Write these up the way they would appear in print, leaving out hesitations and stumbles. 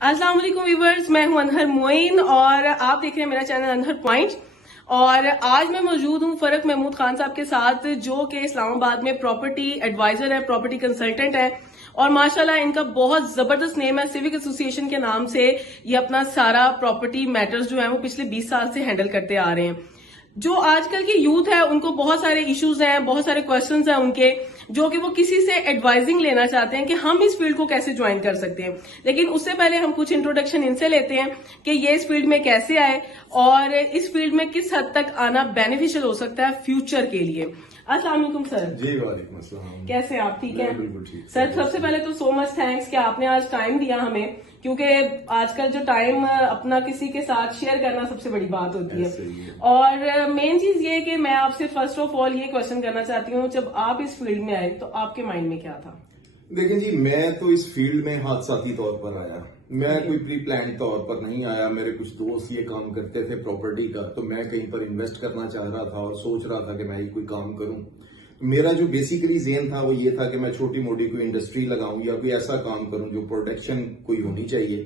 अस्सलाम वालेकुम व्यूवर्स, मैं हूं अनहर मोइन और आप देख रहे हैं मेरा चैनल अनहर पॉइंट। और आज मैं मौजूद हूं फरक महमूद खान साहब के साथ, जो कि इस्लामाबाद में प्रॉपर्टी एडवाइजर है, प्रॉपर्टी कंसल्टेंट है और माशाल्लाह इनका बहुत जबरदस्त नेम है। सिविक एसोसिएशन के नाम से ये अपना सारा प्रॉपर्टी मैटर्स जो है वो पिछले 20 साल से हैंडल करते आ रहे हैं। जो आजकल की यूथ है उनको बहुत सारे इश्यूज हैं, बहुत सारे क्वेश्चंस हैं उनके, जो कि वो किसी से एडवाइजिंग लेना चाहते हैं कि हम इस फील्ड को कैसे ज्वाइन कर सकते हैं। लेकिन उससे पहले हम कुछ इंट्रोडक्शन इनसे लेते हैं कि ये इस फील्ड में कैसे आए और इस फील्ड में किस हद तक आना बेनिफिशियल हो सकता है फ्यूचर के लिए। अस्सलाम वालेकुम सर। जी वालेकुम अस्सलाम। कैसे हैं आप? ठीक है बिल्कुल ठीक सर। सबसे पहले तो सो मच थैंक्स कि आपने आज टाइम दिया हमें, क्योंकि आजकल जो टाइम अपना किसी के साथ शेयर करना सबसे बड़ी बात होती है। और मेन चीज ये है कि मैं आपसे फर्स्ट ऑफ ऑल ये क्वेश्चन करना चाहती हूँ, जब आप इस फील्ड में आए तो आपके माइंड में क्या था? देखिए जी, मैं तो इस फील्ड में हादसाती तौर पर आया। मैं कोई प्री प्लान तौर पर नहीं आया। मेरे कुछ दोस्त ये काम करते थे प्रॉपर्टी का, तो मैं कहीं पर इन्वेस्ट करना चाह रहा था और सोच रहा था कि मैं ये कोई काम करूं। मेरा जो बेसिकली ज़हन था वो ये था कि मैं छोटी मोटी कोई इंडस्ट्री लगाऊं या कोई ऐसा काम करूं जो प्रोडक्शन कोई होनी चाहिए।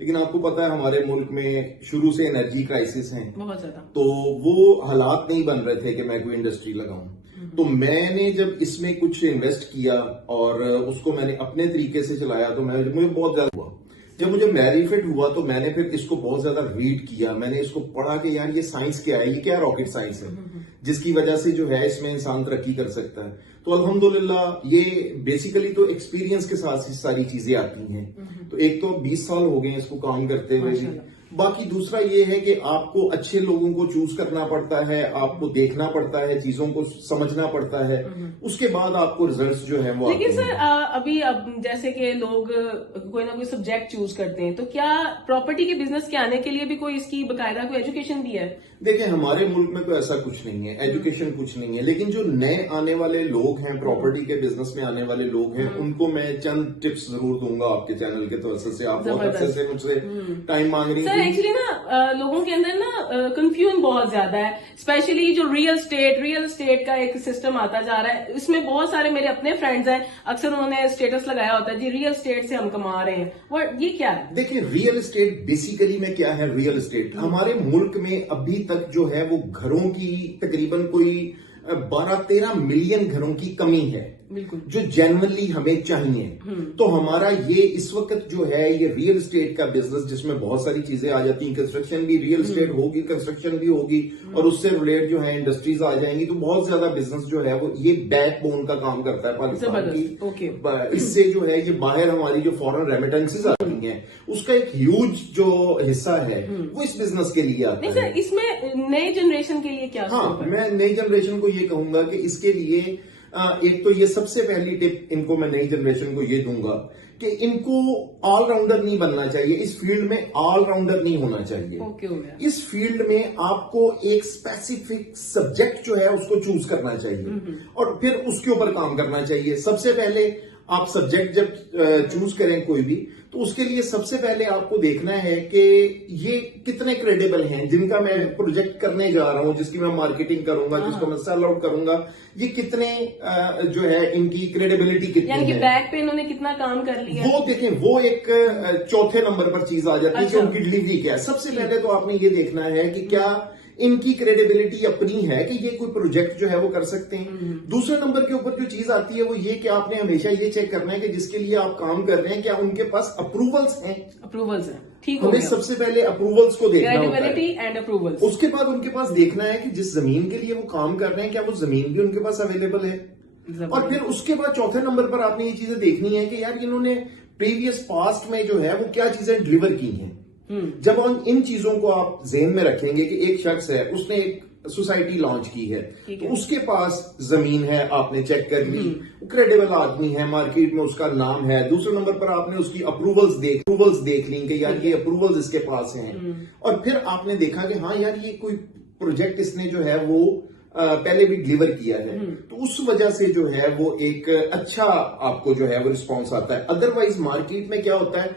लेकिन आपको पता है हमारे मुल्क में शुरू से एनर्जी क्राइसिस है बहुत ज्यादा, तो वो हालात नहीं बन रहे थे कि मैं कोई इंडस्ट्री लगाऊं। तो मैंने जब इसमें कुछ इन्वेस्ट किया और उसको मैंने अपने तरीके से चलाया तो मुझे बहुत ज्यादा हुआ। जब मुझे मैरिफिट हुआ तो मैंने फिर इसको बहुत ज्यादा रीड किया। मैंने इसको पढ़ा कि यार ये साइंस क्या है, ये क्या रॉकेट साइंस है जिसकी वजह से जो है इसमें इंसान तरक्की कर सकता है। तो अल्हम्दुलिल्लाह ये बेसिकली तो एक्सपीरियंस के साथ सारी चीजें आती हैं। तो एक तो 20 साल हो गए इसको काम करते हुए। बाकी दूसरा ये है कि आपको अच्छे लोगों को चूज करना पड़ता है, आपको देखना पड़ता है, चीजों को समझना पड़ता है, उसके बाद आपको रिजल्ट्स जो है वो। लेकिन सर अभी अब जैसे कि लोग कोई ना कोई सब्जेक्ट चूज करते हैं, तो क्या प्रॉपर्टी के बिजनेस के आने के लिए भी कोई इसकी बकायदा कोई एजुकेशन भी है? देखिए हमारे मुल्क में तो ऐसा कुछ नहीं है, एजुकेशन कुछ नहीं है। लेकिन जो नए आने वाले लोग हैं, प्रॉपर्टी के बिजनेस में आने वाले लोग हैं, उनको मैं चंद टिप्स जरूर दूंगा आपके चैनल के तो से। आप बहुत अच्छे से मुझसे टाइम मांग रही हैं। एक्चुअली ना लोगों के अंदर ना कंफ्यूजन बहुत ज्यादा है, स्पेशली जो रियल एस्टेट का एक सिस्टम आता जा रहा है। इसमें बहुत सारे मेरे अपने फ्रेंड्स हैं, अक्सर उन्होंने स्टेटस लगाया होता है जी रियल एस्टेट से हम कमा रहे हैं। ये क्या है? देखिए रियल एस्टेट बेसिकली में क्या है? रियल एस्टेट हमारे मुल्क में अभी तक जो है वो घरों की तकरीबन कोई 12-13 मिलियन घरों की कमी है, बिल्कुल, जो जेन्युइनली हमें चाहिए। तो हमारा ये इस वक्त जो है ये रियल एस्टेट का बिजनेस, जिसमें बहुत सारी चीजें आ जाती हैं। कंस्ट्रक्शन भी रियल एस्टेट होगी, कंस्ट्रक्शन भी होगी और उससे रिलेटेड जो है इंडस्ट्रीज आ जाएंगी। तो बहुत ज्यादा बिजनेस जो है वो ये बैकबोन का काम करता है पाकिस्तान की। इससे जो है ये बाहर हमारी जो फॉरेन रेमिटेंसेज आ रही हैं उसका एक ह्यूज जो हिस्सा है वो इस बिजनेस के लिए आता है। इसमें नई जनरेशन के लिए क्या? हाँ, मैं नई जनरेशन को ये कहूंगा कि इसके लिए एक तो ये सबसे पहली टिप इनको मैं नई जनरेशन को ये दूंगा कि इनको ऑलराउंडर नहीं बनना चाहिए। इस फील्ड में ऑलराउंडर नहीं होना चाहिए। इस फील्ड में आपको एक स्पेसिफिक सब्जेक्ट जो है उसको चूज करना चाहिए और फिर उसके ऊपर काम करना चाहिए। सबसे पहले आप सब्जेक्ट जब चूज करें कोई भी, तो उसके लिए सबसे पहले आपको देखना है कि ये कितने क्रेडिबल हैं जिनका मैं प्रोजेक्ट करने जा रहा हूं, जिसकी मैं मार्केटिंग करूंगा, जिसको मैं सेल आउट करूंगा। ये कितने जो है इनकी क्रेडिबिलिटी कितनी है, बैक पे इन्होंने कितना काम कर लिया, वो देखें। वो एक चौथे नंबर पर चीज आ जाती है कि उनकी डिलीवरी क्या है। सबसे पहले तो आपने ये देखना है कि क्या इनकी क्रेडिबिलिटी अपनी है कि ये कोई प्रोजेक्ट जो है वो कर सकते हैं। दूसरे नंबर के ऊपर जो चीज आती है वो ये कि आपने हमेशा ये चेक करना है कि जिसके लिए आप काम कर रहे हैं क्या उनके पास अप्रूवल्स हैं। ठीक है, हमें सबसे पहले अप्रूवल्स को देखना होता है एंड अप्रूवल्स। उसके बाद उनके पास देखना है कि जिस जमीन के लिए वो काम कर रहे हैं क्या वो जमीन भी उनके पास अवेलेबल है। और फिर उसके बाद चौथे नंबर पर आपने ये चीजें देखनी है कि यार इन्होंने प्रीवियस पास्ट में जो है वो क्या चीजें डिलीवर की हैं। जब इन चीजों को आप ज़हन में रखेंगे कि एक शख्स है, उसने एक सोसाइटी लॉन्च की है, तो उसके पास जमीन है, आपने चेक कर ली, क्रेडिबल आदमी है, मार्केट में उसका नाम है। दूसरे नंबर पर आपने उसकी अप्रूवल्स देख ली कि यार ये अप्रूवल्स इसके पास हैं। और फिर आपने देखा कि हाँ यार ये कोई प्रोजेक्ट इसने जो है वो पहले भी डिलीवर किया है, तो उस वजह से जो है वो एक अच्छा आपको जो है वो रिस्पॉन्स आता है। अदरवाइज मार्केट में क्या होता है,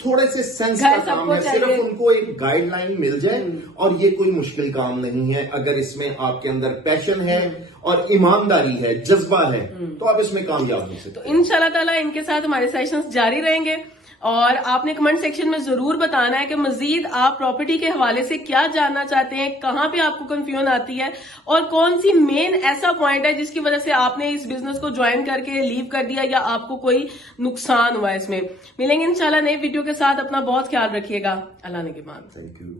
थोड़े से सेंस घर का काम सबको है, चाहिए। सिर्फ उनको एक गाइडलाइन मिल जाए और ये कोई मुश्किल काम नहीं है। अगर इसमें आपके अंदर पैशन है और ईमानदारी है, जज्बा है, तो आप इसमें कामयाब हो सकते तो इंशाल्लाह ताला इनके साथ हमारे सेशंस जारी रहेंगे और आपने कमेंट सेक्शन में जरूर बताना है कि मजीद आप प्रॉपर्टी के हवाले से क्या जानना चाहते हैं, कहां पे आपको कंफ्यूजन आती है और कौन सी मेन ऐसा पॉइंट है जिसकी वजह से आपने इस बिजनेस को ज्वाइन करके लीव कर दिया या आपको कोई नुकसान हुआ इसमें। मिलेंगे इंशाल्लाह नई वीडियो के साथ, अपना बहुत ख्याल रखिएगा। अल्लाह ने के मान। Thank you.